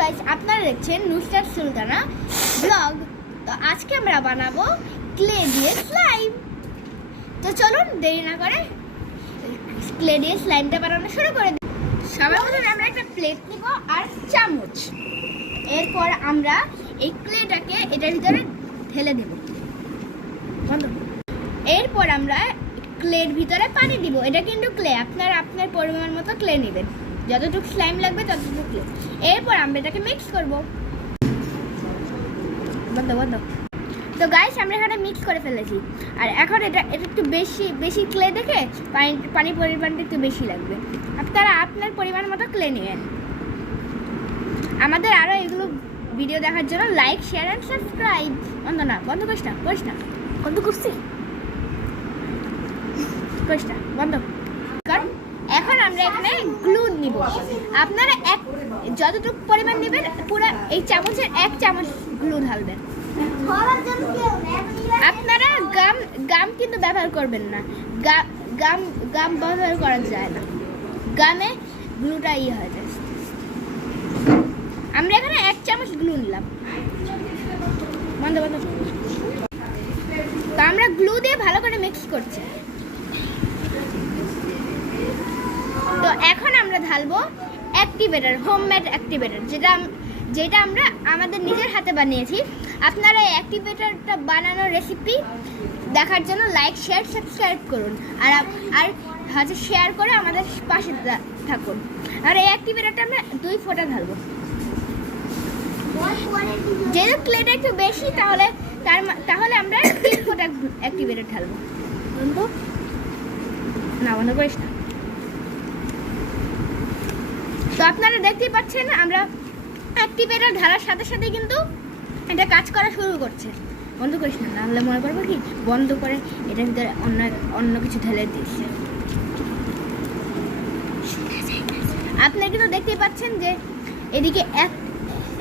Guys, আপনারা দেখছেন Nusrat Sultana blog. তো আজকে আমরা বানাবো ক্লে দিয়ে স্লাইম। তো চলুন দেরি না করে ক্লে দিয়ে স্লাইমটা বানানো শুরু করে দিই। সবার প্রথমে আমরা একটা প্লেট নিব আর চামচ। এরপর আমরা এই ক্লেটাকে এটার ভিতরে ঢেলে দেব। এরপর আমরা ক্লের ভিতরে পানি দিব। এটা কিন্তু ক্লে, আপনারা আপনার পরিমাণ মতো ক্লে নেবেন, যতটুকু স্লাইম লাগবে ততটুকু ক্লে। এরপর আমরা এটাকে মিক্স করব। তো গাইস, আমরা এখানে মিক্স করে ফেলেছি। আর এখন এটা একটু বেশি ক্লে দেখে পানি পরিমাণটা একটু বেশি লাগবে। আপনারা আপনার পরিমাণ মতো ক্লে নেবেন। আমাদের আরও এগুলো ভিডিও দেখার জন্য লাইক, শেয়ার অ্যান্ড সাবস্ক্রাইব। বন্ধ করিস না বন্ধ করছি বন্ধ কর। এখন আমরা এখানে গ্লু নিব। আপনারা যতটুকু পরিমাণ নেবেন পুরো এই চামচের 1 চামচ গ্লু ঢালবেন। আপনারা গাম কিন্তু ব্যবহার করবেন না, গাম ব্যবহার করা যায় না, গামে গ্লুটা হয়ে যায়। আমরা এখানে 1 চামচ গ্লু নিলাম। বন্ধ। তো আমরা গ্লু দিয়ে ভালো করে মিক্স করছি। তো এখন আমরা ঢালবো অ্যাক্টিভেটর, হোমমেড অ্যাক্টিভেটর, যেটা আমরা আমাদের নিজের হাতে বানিয়েছি। আপনারা এই অ্যাক্টিভেটরটা বানানোর রেসিপি দেখার জন্য লাইক, শেয়ার, সাবস্ক্রাইব করুন। আর হচ্ছে শেয়ার করে আমাদের পাশে থাকুন। আর এই অ্যাক্টিভেটরটা আমরা 2 ফোঁটা ঢালবো। যেহেতু ক্লেটা একটু বেশি, তাহলে আমরা 3 ফোঁটা অ্যাক্টিভেটর ঢালবো। বন্ধ করিস না। তো আপনারা দেখতেই পাচ্ছেন আমরা অ্যাক্টিভেটর ঢালার সাথে সাথে কিন্তু এটা কাজ করা শুরু করছে। বন্ধ করিস না, নাহলে মনে করবো কি বন্ধ করে এটার ভিতরে অন্য কিছু ঢেলে দিচ্ছে। আপনারা কিন্তু দেখতেই পাচ্ছেন যে এদিকে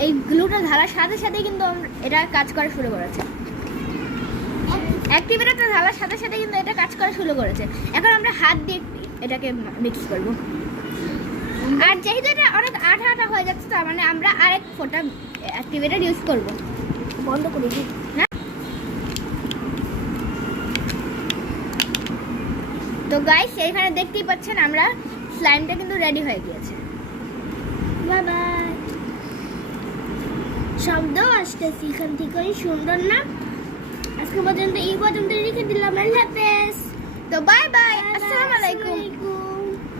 এই গ্লুটা ঢালার সাথে সাথে কিন্তু এটা কাজ করা শুরু করেছে। অ্যাক্টিভেটরটা ঢালার সাথে সাথে কিন্তু এটা কাজ করা শুরু করেছে। এখন আমরা হাত দিয়ে এটাকে মিক্স করব। আর যেহেতু এটা অনেক আঠা হয়ে যাচ্ছে, তার মানে আমরা আরেক ফোঁটা অ্যাক্টিভেটর ইউজ করব। বন্ধ করে দিই না। তো গাইস, এইখানে দেখতেই পাচ্ছেন আমরা স্লাইমটা কিন্তু রেডি হয়ে গিয়েছে। Bye bye. শব্দ আসতেছে এখান থেকে, সুন্দর না? আজকে পর্যন্ত এই পর্যন্ত রেখে দিলাম। আল্লাহ হাফেজ। তো বাই বাই, আসসালামু আলাইকুম।